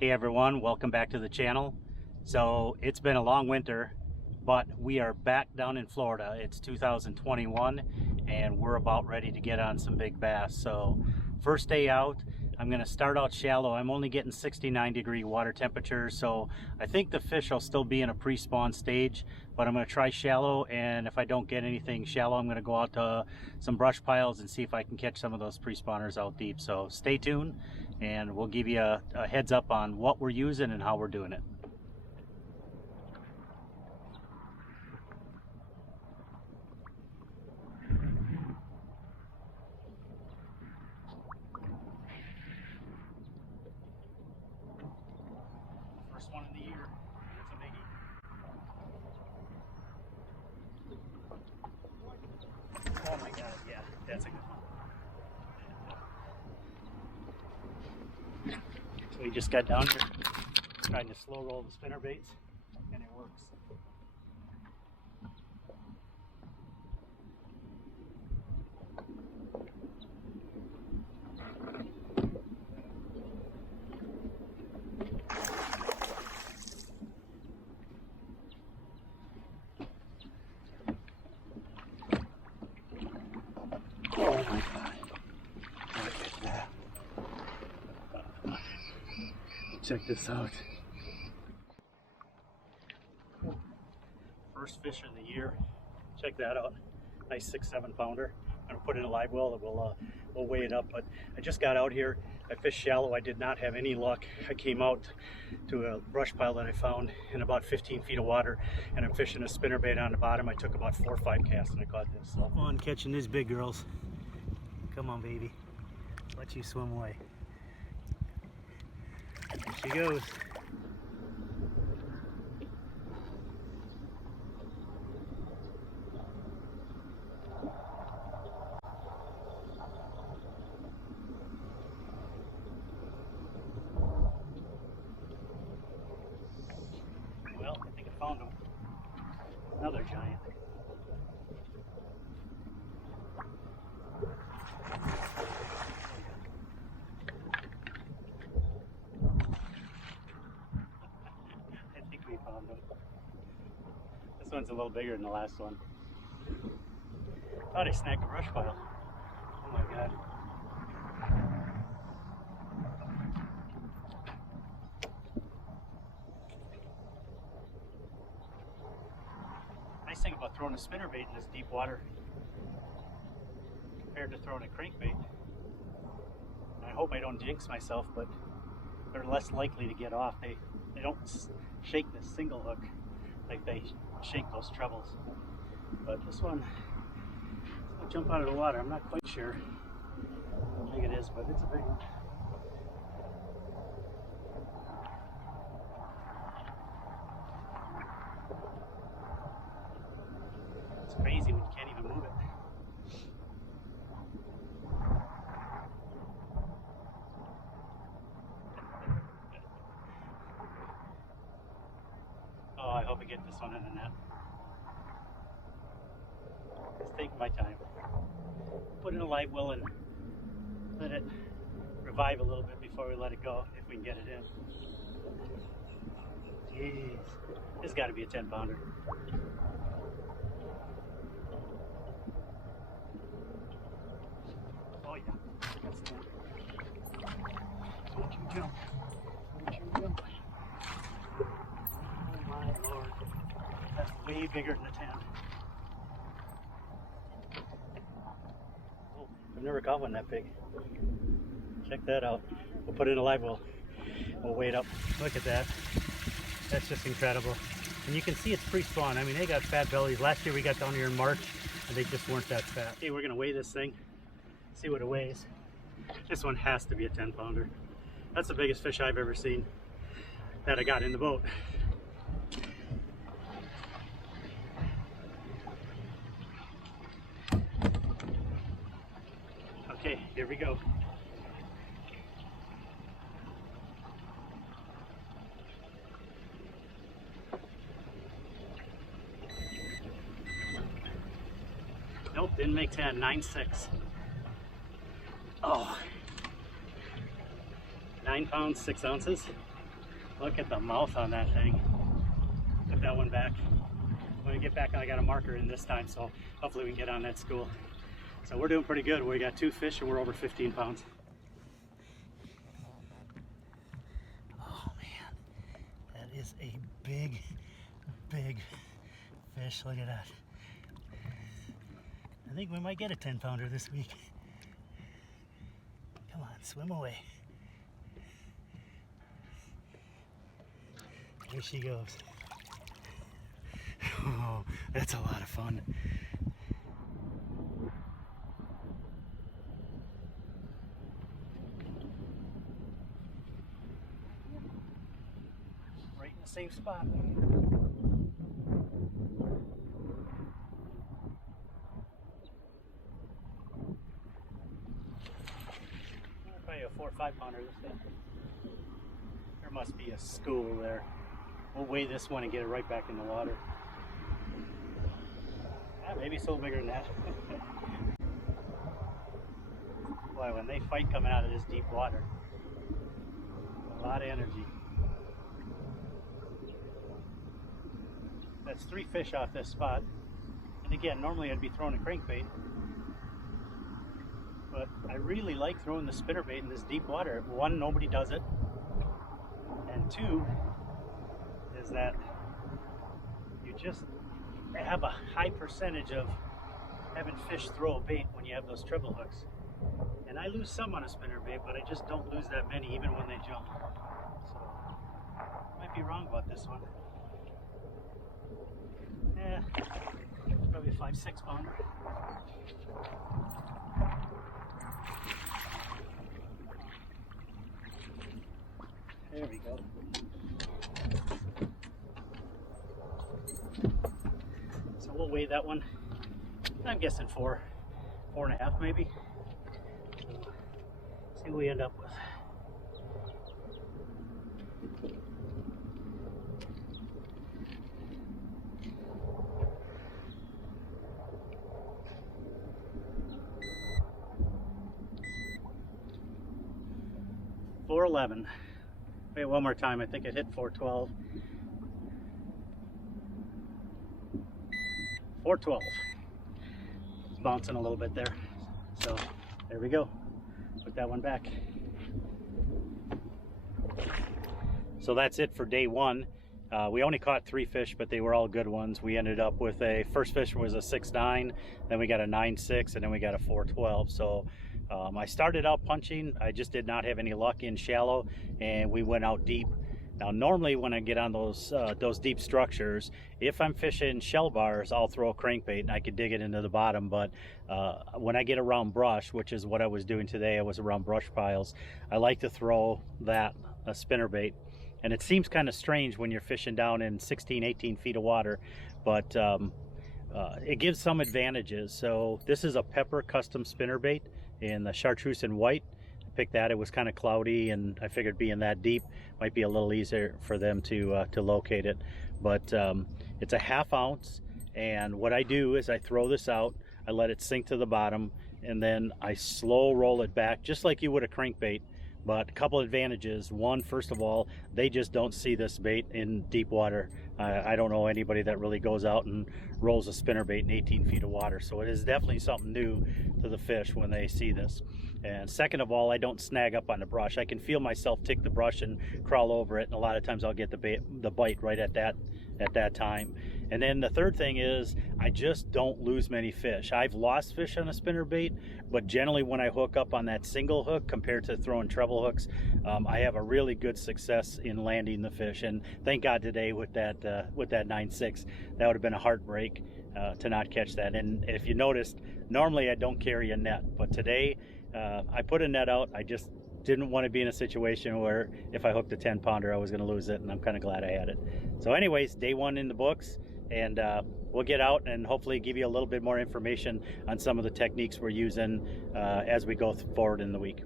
Hey everyone, welcome back to the channel. So it's been a long winter, but we are back down in Florida. It's 2021 and we're about ready to get on some big bass. So first day out, I'm going to start out shallow. I'm only getting 69-degree water temperature, so I think the fish will still be in a pre-spawn stage, but I'm going to try shallow, and if I don't get anything shallow, I'm going to go out to some brush piles and see if I can catch some of those pre-spawners out deep. So stay tuned and we'll give you a heads up on what we're using and how we're doing it. First one of the year. It's a biggie. Oh my god, yeah, that's a good one. So we just got down here trying to slow roll the spinner baits, and it works. Oh my god. Look at that. Check this out. First fish of the year. Check that out. Nice 6-7 pounder. I'm gonna put it in a live well and we'll weigh it up. But I just got out here. I fished shallow. I did not have any luck. I came out to a brush pile that I found in about 15 feet of water, and I'm fishing a spinnerbait on the bottom. I took about 4 or 5 casts and I caught this. So fun catching these big girls. Come on, baby. Let you swim away. There she goes. Well, I think I found him. Another giant. I think we found him. This one's a little bigger than the last one. Thought I snagged a brush pile. Oh my god. Nice thing about throwing a spinnerbait in this deep water compared to throwing a crankbait. I hope I don't jinx myself, but they're less likely to get off. They don't shake this single hook like they shake those trebles. But this one, I'll jump out of the water. I'm not quite sure how big it is, but it's a big one. It's crazy when you can't even move it. Oh, I hope I get this one in the net. Just take my time. Put it in a live well and let it revive a little bit before we let it go, if we can get it in. Jeez, this has got to be a 10 pounder. Oh yeah, that's the one. Don't you jump. Don't you jump. Oh my lord. That's way bigger than a 10. Oh, I've never caught one that big. Check that out. We'll put it in a live well. We'll weigh it up. Look at that. That's just incredible. And you can see it's pre-spawn. I mean, they got fat bellies. Last year we got down here in March and they just weren't that fat. Okay, we're gonna weigh this thing. See what it weighs. This one has to be a 10 pounder. That's the biggest fish I've ever seen that I got in the boat. Okay, here we go. Nope, didn't make 10, 9.6. Oh, 9 pounds, 6 ounces. Look at the mouth on that thing. Put that one back. When we get back, I got a marker in this time, so hopefully we can get on that school. So we're doing pretty good. We got 2 fish and we're over 15 pounds. Oh man, that is a big, big fish. Look at that. I think we might get a 10-pounder this week. Come on, swim away. There she goes. Oh, that's a lot of fun. Right in the same spot. Probably a 4 or 5 pounder this thing. There must be a school there. We'll weigh this one and get it right back in the water. Yeah, maybe it's a little bigger than that. Boy, when they fight coming out of this deep water, a lot of energy. That's 3 fish off this spot. And again, normally I'd be throwing a crankbait, but I really like throwing the spinnerbait in this deep water. 1, nobody does it, and 2 is that you just have a high percentage of having fish throw a bait when you have those treble hooks. And I lose some on a spinnerbait, but I just don't lose that many even when they jump. So I might be wrong about this one. Yeah, probably a 5-6 pounder. There we go. So we'll weigh that one. I'm guessing 4, 4.5 maybe. So see what we end up with. $4.11. Wait, one more time. I think it hit 4.12. 4.12. It's bouncing a little bit there. So there we go. Put that one back. So that's it for day 1. We only caught 3 fish, but they were all good ones. We ended up with first fish was a 6.9, then we got a 9.6, and then we got a 4.12. So I started out punching. I just did not have any luck in shallow, and we went out deep. Now normally when I get on those deep structures, if I'm fishing shell bars, I'll throw a crankbait and I could dig it into the bottom. But when I get around brush, which is what I was doing today, I was around brush piles, I like to throw a spinnerbait. And it seems kind of strange when you're fishing down in 16, 18 feet of water, but it gives some advantages. So this is a Pepper custom spinnerbait in the chartreuse and white. I picked that. It was kind of cloudy, and I figured being that deep might be a little easier for them to locate it. But it's a 1/2 ounce, and what I do is I throw this out, I let it sink to the bottom, and then I slow roll it back just like you would a crankbait. But a couple advantages. One, first of all, they just don't see this bait in deep water. I don't know anybody that really goes out and rolls a spinnerbait in 18 feet of water. So it is definitely something new to the fish when they see this. And second of all, I don't snag up on the brush. I can feel myself tick the brush and crawl over it, and a lot of times I'll get the bite right at that time. And then the third thing is I just don't lose many fish. I've lost fish on a spinnerbait, but generally when I hook up on that single hook compared to throwing treble hooks, I have a really good success in landing the fish. And thank God today with that 9.6, that would have been a heartbreak to not catch that. And if you noticed, normally I don't carry a net, but today I put a net out. I just didn't want to be in a situation where if I hooked a 10-pounder I was going to lose it, and I'm kind of glad I had it. So anyways, day 1 in the books, and we'll get out and hopefully give you a little bit more information on some of the techniques we're using as we go forward in the week.